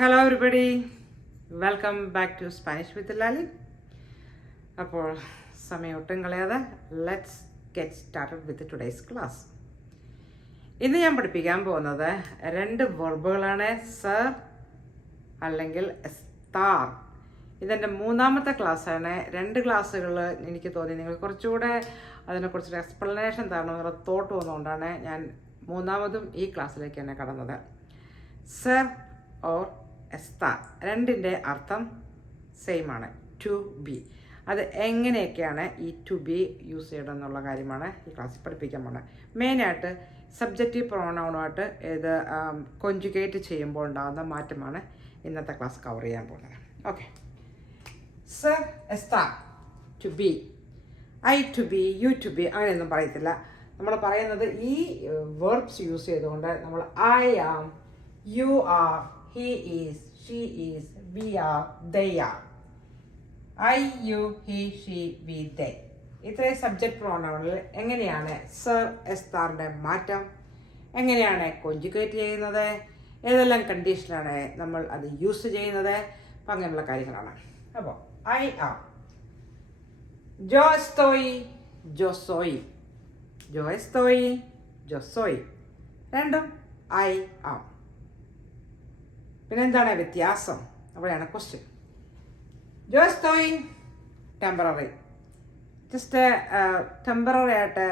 Hello everybody, welcome back to Spanish with Lali. അപ്പോൾ സമയം ഒട്ടും കളയാതെ let's get started with today's class. ഇന്ന് ഞാൻ പഠിപ്പിക്കാൻ പോകുന്നത് രണ്ട് വെർബുകളാണ്, സർ അല്ലെങ്കിൽ സ്റ്റാർ. ഇതെൻ്റെ മൂന്നാമത്തെ ക്ലാസ്സാണ്. രണ്ട് ക്ലാസ്സുകൾ എനിക്ക് തോന്നി നിങ്ങൾ കുറച്ചുകൂടെ അതിനെക്കുറിച്ചൊരു എക്സ്പ്ലനേഷൻ തരണമെന്നുള്ള തോട്ട് വന്നുകൊണ്ടാണ് ഞാൻ മൂന്നാമതും ഈ ക്ലാസ്സിലേക്ക് തന്നെ കടന്നത്. സർ ഓർ എസ്താർ രണ്ടിൻ്റെ അർത്ഥം സെയിം ആണ്, ടു ബി. അത് എങ്ങനെയൊക്കെയാണ് ഈ ടു ബി യൂസ് ചെയ്യണം എന്നുള്ള കാര്യമാണ് ഈ ക്ലാസ്സിൽ പഠിപ്പിക്കാൻ പോകുന്നത്. മെയിനായിട്ട് സബ്ജക്റ്റീവ് പ്രൊനൗണുമായിട്ട് ഇത് കൊഞ്ചുഗേറ്റ് ചെയ്യുമ്പോൾ ഉണ്ടാകുന്ന മാറ്റമാണ് ഇന്നത്തെ ക്ലാസ് കവർ ചെയ്യാൻ പോകുന്നത്. ഓക്കെ, സർ എസ്താർ, to be, I to be, you to be അങ്ങനെയൊന്നും പറയത്തില്ല. നമ്മൾ പറയുന്നത് ഈ വെർബ്സ് യൂസ് ചെയ്തുകൊണ്ട് നമ്മൾ I am, you are, he is, she is, we are, they are. I, you, he, she, we, they. ഇത്രയും സബ്ജക്റ്റ് പ്രോണൗണിൽ എങ്ങനെയാണ് സർ എസ്താറിൻ്റെ മാറ്റം, എങ്ങനെയാണ് കൊഞ്ചുഗേറ്റ് ചെയ്യുന്നത്, ഏതെല്ലാം കണ്ടീഷനാണ് നമ്മൾ അത് യൂസ് ചെയ്യുന്നത്, അപ്പം അങ്ങനെയുള്ള കാര്യങ്ങളാണ്. അപ്പോൾ I am, yo estoy, yo soy, yo estoy, yo soy, രണ്ടും ഐ ആം. പിന്നെ എന്താണ് വ്യത്യാസം? അവിടെയാണ് ക്വസ്റ്റ്യൻ. ജോ എസ്റ്റോയ് ടെമ്പററി, ജസ്റ്റ് ടെമ്പററി ആയിട്ട്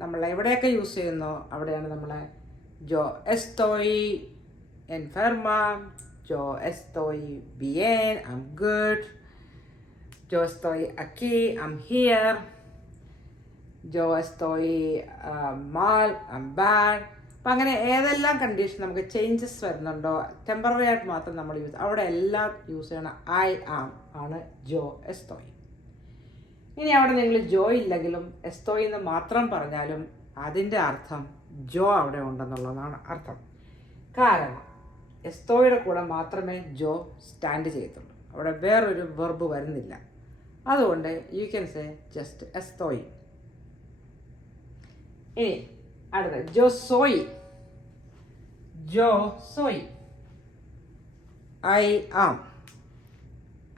നമ്മൾ എവിടെയൊക്കെ യൂസ് ചെയ്യുന്നു അവിടെയാണ് നമ്മൾ ജോ എസ്റ്റോയ് എൻഫെർമ, ജോ എസ്റ്റോയ് ബിയൻ, ഐ എം ഗുഡ്, ജോ എസ്റ്റോയ് അക്കി, ഐ എം ഹിയർ, ജോ എസ്റ്റോയ് മാൽ, ഐ എം ബാഡ്. അപ്പം അങ്ങനെ ഏതെല്ലാം കണ്ടീഷൻ നമുക്ക് ചേഞ്ചസ് വരുന്നുണ്ടോ ടെമ്പററി ആയിട്ട് മാത്രം നമ്മൾ യൂസ്, അവിടെ എല്ലാം യൂസ് ചെയ്യണ ഐ ആം ആണ് ജോ എസ്തോയ്. ഇനി അവിടെ നിങ്ങൾ ജോ ഇല്ലെങ്കിലും എസ്തോയ് എന്ന് മാത്രം പറഞ്ഞാലും അതിൻ്റെ അർത്ഥം ജോ അവിടെ ഉണ്ടെന്നുള്ളതാണ് അർത്ഥം. കാരണം എസ്തോയുടെ കൂടെ മാത്രമേ ജോ സ്റ്റാൻഡ് ചെയ്യത്തുള്ളൂ, അവിടെ വേറൊരു വെർബ് വരുന്നില്ല. അതുകൊണ്ട് യു ക്യാൻ സേ ജസ്റ്റ് എസ്തോയ്. ഇനി അടുത്തത് ജോ സോയ്, ജോ സോയ്, I am,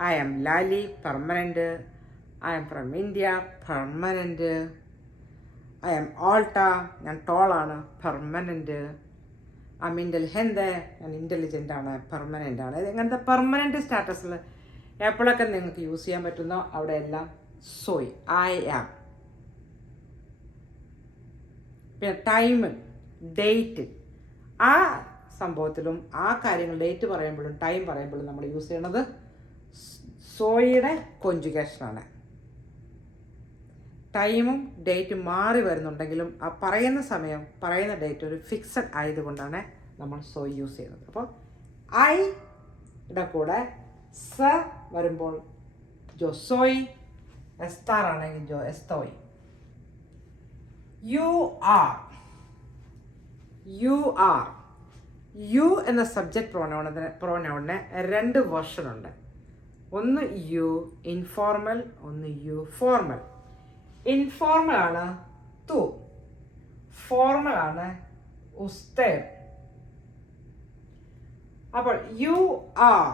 I am Lali permanent, I am from India permanent, I am ഓൾട്ട ഞാൻ ടോളാണ് പെർമനൻറ്റ്, ഐ ആം ഇൻ്റലിജൻ്റ് ഞാൻ ഇൻ്റലിജൻ്റ് ആണ് പെർമനൻ്റ് ആണ്. ഇങ്ങനത്തെ പെർമനൻറ്റ് സ്റ്റാറ്റസിൽ എപ്പോഴൊക്കെ നിങ്ങൾക്ക് യൂസ് ചെയ്യാൻ പറ്റുന്നോ അവിടെ എല്ലാം സോയ്, ഐ ആം. പിന്നെ ടൈം, ഡേറ്റ്, ആ സംഭവത്തിലും ആ കാര്യങ്ങൾ ഡേറ്റ് പറയുമ്പോഴും ടൈം പറയുമ്പോഴും നമ്മൾ യൂസ് ചെയ്യണത് സോയുടെ കൊഞ്ചുഗേഷനാണ്. ടൈമും ഡേറ്റും മാറി വരുന്നുണ്ടെങ്കിലും ആ പറയുന്ന സമയം പറയുന്ന ഡേറ്റ് ഒരു ഫിക്സഡ് ആയതുകൊണ്ടാണ് നമ്മൾ സോയ് യൂസ് ചെയ്യുന്നത്. അപ്പോൾ ഐയുടെ കൂടെ സ വരുമ്പോൾ ജോ സോയ്, എസ്താർ ആണെങ്കിൽ ജോ എസ്തോയ്. You are, you are, you എന്ന സബ്ജക്റ്റ് പ്രോനൗണിന് രണ്ട് വേർഷൻ ഉണ്ട്. ഒന്ന് യു ഇൻഫോർമൽ, ഒന്ന് യു ഫോർമൽ. ഇൻഫോർമൽ ആണ് തു, ഫോർമൽ ആണ് ഉസ്തേർ. അപ്പോൾ യു ആർ,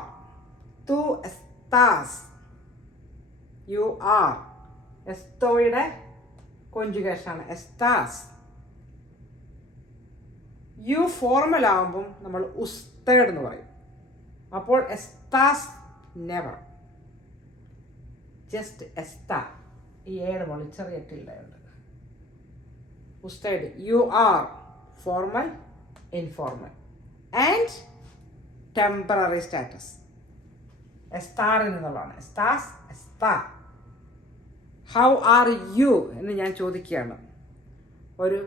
തു എസ്താസ്, യു ആർ എസ്തോയുടെ കൊഞ്ചുഗേഷനാണ് എസ്താസ്. യു ഫോർമൽ ആകുമ്പം നമ്മൾ ഉസ്തേഡ് എന്ന് പറയും. അപ്പോൾ എസ്താസ് നെവർ, ജസ്റ്റ് എസ്താ, ഈ ഏഴ് മോളിൽ ചെറിയ ടിൽഡയുണ്ട്. ഉസ്തേഡ്, you are formal, informal and temporary status. എസ്താറിൽ നിന്നുള്ളതാണ് എസ്താസ്, എസ്താ. ഹൗ ആർ യു എന്ന് ഞാൻ ചോദിക്കുകയാണ്. ഒരു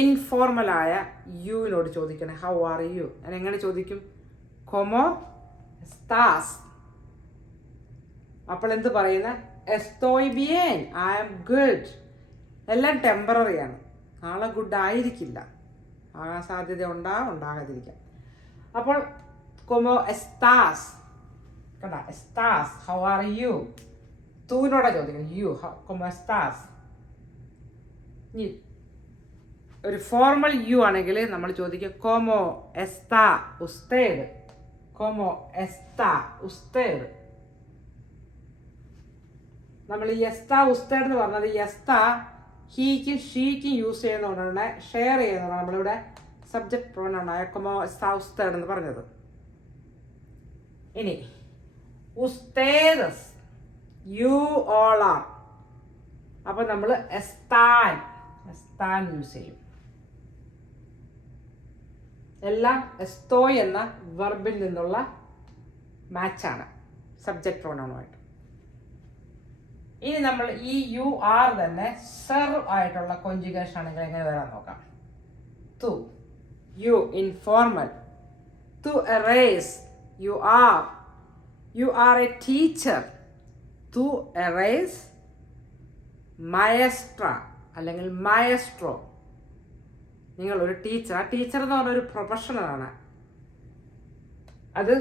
ഇൻഫോർമലായ യുവിനോട് ചോദിക്കണം ഹൗ ആർ യു. ഞാൻ എങ്ങനെ ചോദിക്കും? കൊമോ എസ്താസ്. അപ്പോൾ എന്ത് പറയുന്ന? എസ്തോയ് ബിയൻ, ഐ ആം ഗുഡ്. എല്ലാം ടെമ്പററിയാണ്, നാളെ ഗുഡ് ആയിരിക്കില്ല, ആകാൻ സാധ്യത ഉണ്ടാകാതിരിക്കാം. അപ്പോൾ കൊമോ എസ്താസ്, കണ്ട എസ്താസ്, ഹൗ ആർ യു. തൂവിനോടാ ചോദിക്കുന്നത് യു, കൊമോ എസ്താസ്. ഇനി ഒരു ഫോർമൽ യു ആണെങ്കിൽ നമ്മൾ ചോദിക്കുക കോമോ എസ്താ ഉസ്തേഡ്. como está usted. നമ്മൾ ഈ എസ്താ ഉസ്തേഡ് എന്ന് പറഞ്ഞത് ഈ എസ്താ ഹീക്കും ഷീക്കും യൂസ് ചെയ്യുന്നതുകൊണ്ടാണ്, ഷെയർ ചെയ്യുന്നതുകൊണ്ടാണ് നമ്മളിവിടെ subject pronoun como está usted എന്ന് പറഞ്ഞത്. ഇനി ustedes, you all are. അപ്പൊ നമ്മൾ എസ്താൻ യൂസ് ചെയ്യും. എല്ലാം എസ്തോയ് എന്ന വെർബിൽ നിന്നുള്ള മാച്ചാണ് സബ്ജക്ട് പ്രോനൗണുമായിട്ട്. ഇനി നമ്മൾ ഈ യു ആർ തന്നെ സെർവ് ആയിട്ടുള്ള കോഞ്ചുഗേഷൻ ആണെങ്കിൽ എങ്ങനെ വരാൻ നോക്കാം. ടു യു ഇൻഫോർമൽ, ടു എറേസ് യു ആർ എ ടീച്ചർ, ടു എറേസ് മയസ്ട്ര അല്ലെങ്കിൽ മയസ്ട്രോ. നിങ്ങളൊരു ടീച്ചർ, ആ ടീച്ചർ എന്ന് പറഞ്ഞൊരു പ്രൊഫഷണലാണ്, അത്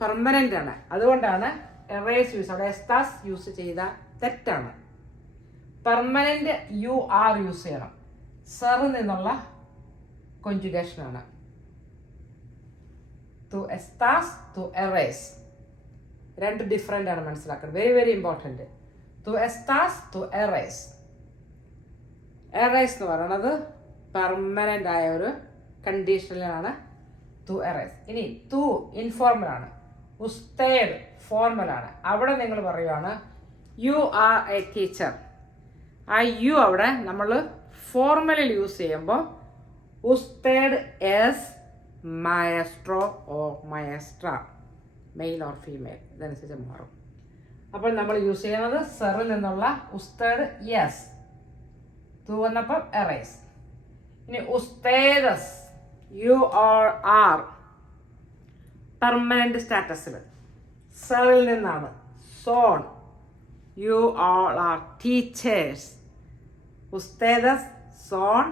പെർമനൻ്റ് ആണ്. അതുകൊണ്ടാണ് എറേസ് യൂസ്, അവിടെ എസ്താസ് യൂസ് ചെയ്ത തെറ്റാണ്. പെർമനൻ്റ് യു ആർ യൂസ് ചെയ്യണം. സെറിൽ നിന്നുള്ള കോഞ്ചുഗേഷനാണ്. ടു എസ്താസ്, ടു എറേസ്, രണ്ട് ഡിഫറെൻ്റ് ആണ് മനസ്സിലാക്കുന്നത്. Very very important. To എസ്താസ്, to errors. Errors എന്ന് പറയുന്നത് പെർമനൻ്റ് ആയ ഒരു കണ്ടീഷനിലാണ് ടു എറേസ്. ഇനി ടു ഇൻഫോർമലാണ്, ഉസ്തേഡ് ഫോർമലാണ്. അവിടെ നിങ്ങൾ പറയുവാണ് യു ആർ എ ടീച്ചർ. ആ യു അവിടെ നമ്മൾ ഫോർമലിൽ യൂസ് ചെയ്യുമ്പോൾ ഉസ്തേഡ് S മയസ്ട്രോ oh മയസ്ട്ര, male or female, ഇതനുസരിച്ച് മാറും. അപ്പോൾ നമ്മൾ യൂസ് ചെയ്യുന്നത് സെറിൽ നിന്നുള്ള ഉസ്തേഡ് യെസ്, ടു വന്നപ്പം എറേസ്. ഇനി ഉസ്തേദസ്, യു ആർ പെർമനന്റ് സ്റ്റാറ്റസിൽ സെറിൽ നിന്നാണ്. സോൺ, യു ആൾ ആർ ടീച്ചേഴ്സ്. ഉസ്തേദസ്, സോൺ,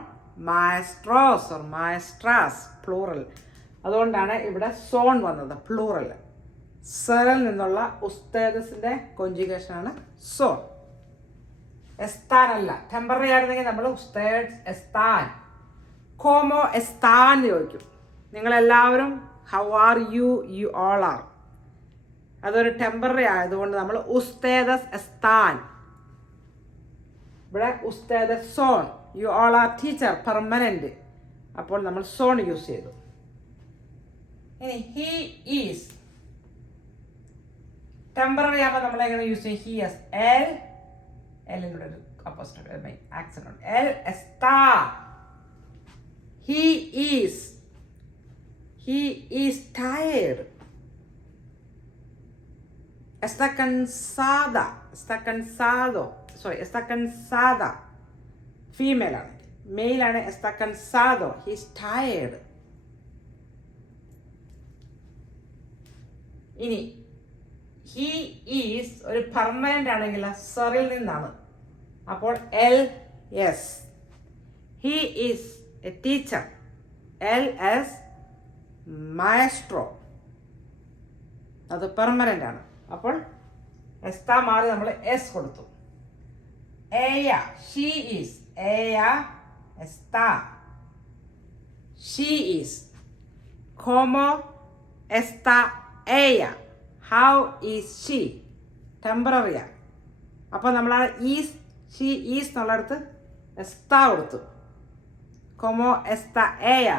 മായസ്ട്രോസ് ഓർ മായസ്ട്രാസ് പ്ലൂറൽ. അതുകൊണ്ടാണ് ഇവിടെ സോൺ വന്നത് പ്ലൂറൽ. സെറിൽ നിന്നുള്ള ഉസ്തേദസിന്റെ കോഞ്ചുഗേഷനാണ് സോൺ. എസ്താൻ അല്ല, ടെമ്പററി ആയിരുന്നെങ്കിൽ നമ്മൾ ഉസ്തേഡ് എസ്താൻ. കോമോ എസ്താൻ ചോദിക്കും. നിങ്ങളെല്ലാവരും how are you, you all are. അതൊരു ടെമ്പററി ആയതുകൊണ്ട് നമ്മൾ ഉസ്തേദസ് എസ്താൻ. ഇവിടെ ഉസ്തേദസ് സോൺ, you all are teacher permanent. അപ്പോൾ നമ്മൾ സോൺ യൂസ് ചെയ്തു. ഇനി ഹി ഈസ് ടെമ്പററി ആകുമ്പോൾ നമ്മൾ എങ്ങനെ യൂസ് ചെയ്യും? ഹി എസ്, എല്ലിനോട് ഒരു അപ്പോസിറ്റ് ആക്സെന്റ് ഉണ്ട്. L എസ്താ. He is tired. Está cansada. Está cansada. Female ആണ്. Male ആണ്. Está cansado. He is tired. ഇനി he is ഒരു പെർമനന്റ് ആണെങ്കിൽ സെറിൽ നിന്നാണ്. അപ്പോൾ എൽ എസ്. He is a teacher. LS maestro. അത് പെർമനന്റ് ആണ്. അപ്പോൾ എസ്താ മാറി നമ്മൾ എസ് കൊടുത്തു. ഏയ, ഷീ ഈസ്. ഏയ എസ്താ. She is. കോമോ എസ്താ ഏയ. How is she. ടെമ്പററിയാ. അപ്പോൾ നമ്മൾ ഈസ്, ഷീ ഈസ് എന്നുള്ളടത്ത് എസ്താ കൊടുത്തു. ¿Cómo está ella?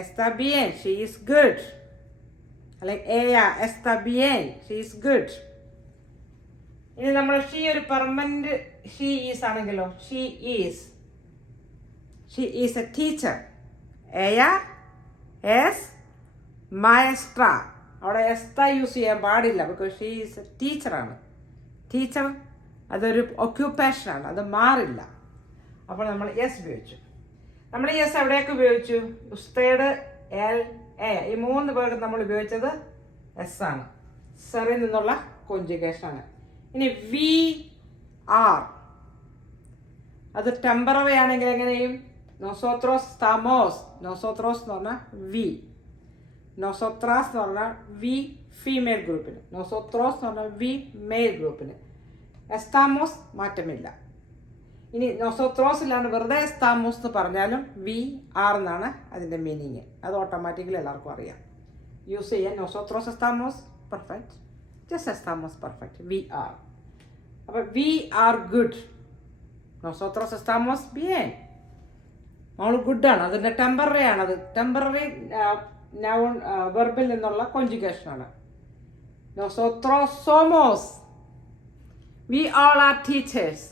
Está bien, she is good. Like ella está bien, she is good. ഇനി നമ്മൾ ഷീ ഒരു പെർമനന്റ് ഷീ ഈസ് ആണെങ്കിലോ, she is A teacher. ella es maestra. അവിടെ എസ്ത യൂസ് ചെയ്യാൻ പാടില്ല, ബിക്കോസ് ഷീ ഈസ് എ ടീച്ചറാണ്. Teacher അതൊരു ഒക്യുപ്പേഷനാണ്, അത് മാറില്ല. അപ്പോൾ നമ്മൾ എസ് ഉപയോഗിച്ചു. നമ്മൾ എസ് എവിടെയൊക്കെ ഉപയോഗിച്ചു? ഉസ്തേഡ്, എൽ, എ, ഈ മൂന്ന് പേർക്ക് നമ്മൾ ഉപയോഗിച്ചത് എസ് ആണ്. സെറിൽ നിന്നുള്ള കോഞ്ചുഗേഷനാണ്. ഇനി വി ആർ, അത് ടെമ്പററി ആണെങ്കിൽ എങ്ങനെയും നോസോത്രോസ് തമോസ്. നോസോത്രോസ് എന്ന് പറഞ്ഞാൽ വി. നോസോത്രാസ് എന്ന് പറഞ്ഞാൽ വി ഫീമെയിൽ ഗ്രൂപ്പിന്. നോസോത്രോസ് എന്ന് പറഞ്ഞാൽ വി മെയിൽ ഗ്രൂപ്പിന്. എസ്താമോസ് മാറ്റമില്ല. ഇനി നോസോത്രോസിലാണ് വെറുതെ എസ്താമോസ് എന്ന് പറഞ്ഞാലും വി ആർ എന്നാണ് അതിൻ്റെ മീനിങ്. അത് ഓട്ടോമാറ്റിക്കലി എല്ലാവർക്കും അറിയാം. യൂസ് ചെയ്യാൻ nosotros estamos perfect, just estamos perfect, we are. അപ്പോൾ we are good, nosotros estamos bien. നമ്മൾ ഗുഡാണ്, അതിൻ്റെ ടെമ്പററി ആണത്. ടെമ്പററി നൗൺ വെർബിൽ നിന്നുള്ള കോൺജുഗേഷനാണ്. nosotros somos, we all are teachers,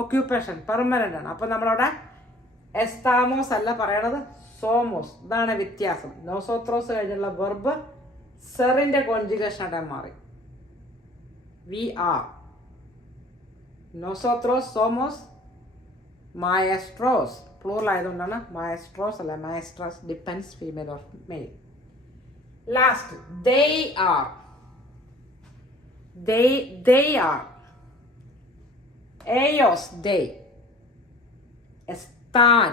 occupation permanent ആണ്. അപ്പോൾ നമ്മളവിടെ എസ്താമോസ് അല്ല പറയണത്, സോമോസ്. ഇതാണ് വ്യത്യാസം. നോസോത്രോസ് കഴിഞ്ഞുള്ള വെർബ് സെറിൻ്റെ കോൺജുഗേഷനായിട്ട് മാറി. വി ആർ, നോസോത്രോസ്, സോമോസ്, മായസ്ട്രോസ്. പ്ലൂറൽ ആയതുകൊണ്ടാണ് മായസ്ട്രോസ് അല്ല മായസ്ട്രസ്, depends female or male. Last they are, they are, ellos they, están,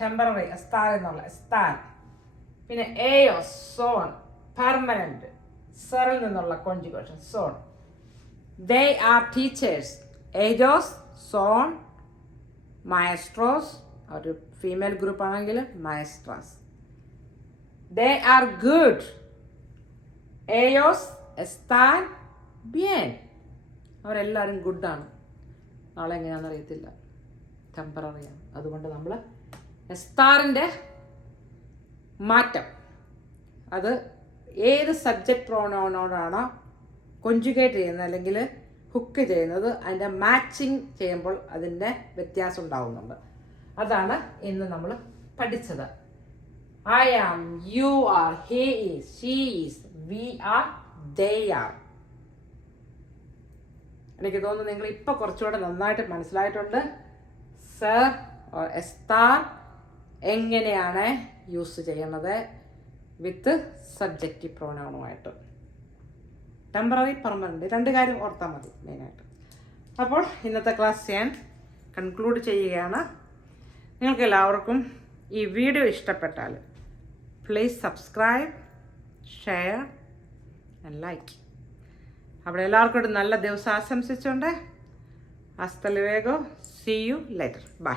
temporary, estar എന്നുള്ള estar. പിന്നെ ellos son, പെർമനന്റ്, സെറിൽ നിന്നുള്ള conjugation son. They are teachers, ellos son maestros, ഒരു ഫീമെയിൽ ഗ്രൂപ്പ് ആണെങ്കിൽ maestras. They are good, ellos están bien. അവരെല്ലാവരും ഗുഡാണ്. നാളെ എങ്ങനെയാണെന്ന് അറിയത്തില്ല, ടെമ്പററിയാണ്. അതുകൊണ്ട് നമ്മൾ എസ്താറിൻ്റെ മാറ്റം അത് ഏത് സബ്ജക്റ്റ് പ്രോനൗണോടാണോ കൊഞ്ചുഗേറ്റ് ചെയ്യുന്നത് അല്ലെങ്കിൽ ഹുക്ക് ചെയ്യുന്നത്, അതിൻ്റെ മാച്ചിങ് ചെയ്യുമ്പോൾ അതിൻ്റെ വ്യത്യാസം ഉണ്ടാവുന്നുണ്ട്. അതാണ് ഇന്ന് നമ്മൾ പഠിച്ചത്. I am, you are, he is, she is, we are, they are. എനിക്ക് തോന്നുന്നു നിങ്ങൾ ഇപ്പോൾ കുറച്ചുകൂടെ നന്നായിട്ട് മനസ്സിലായിട്ടുണ്ട്. സർ ഓർ എസ്താർ എങ്ങനെയാണ് യൂസ് ചെയ്യണത് വിത്ത് സബ്ജക്റ്റീവ് പ്രോനൗണുമായിട്ട്. ടെമ്പററി, പെർമനൻ്റ്, രണ്ട് കാര്യം ഓർത്താൽ മതി മെയിനായിട്ട്. അപ്പോൾ ഇന്നത്തെ ക്ലാസ് ഞാൻ കൺക്ലൂഡ് ചെയ്യുകയാണ്. നിങ്ങൾക്ക് എല്ലാവർക്കും ഈ വീഡിയോ ഇഷ്ടപ്പെട്ടാൽ please subscribe, share and like. അവിടെ എല്ലാവർക്കും ഒരു നല്ല ദിവസം ആശംസിച്ചുകൊണ്ട് ഹസ്ത ലുവേഗോ, സീ യു ലേറ്റർ, ബൈ.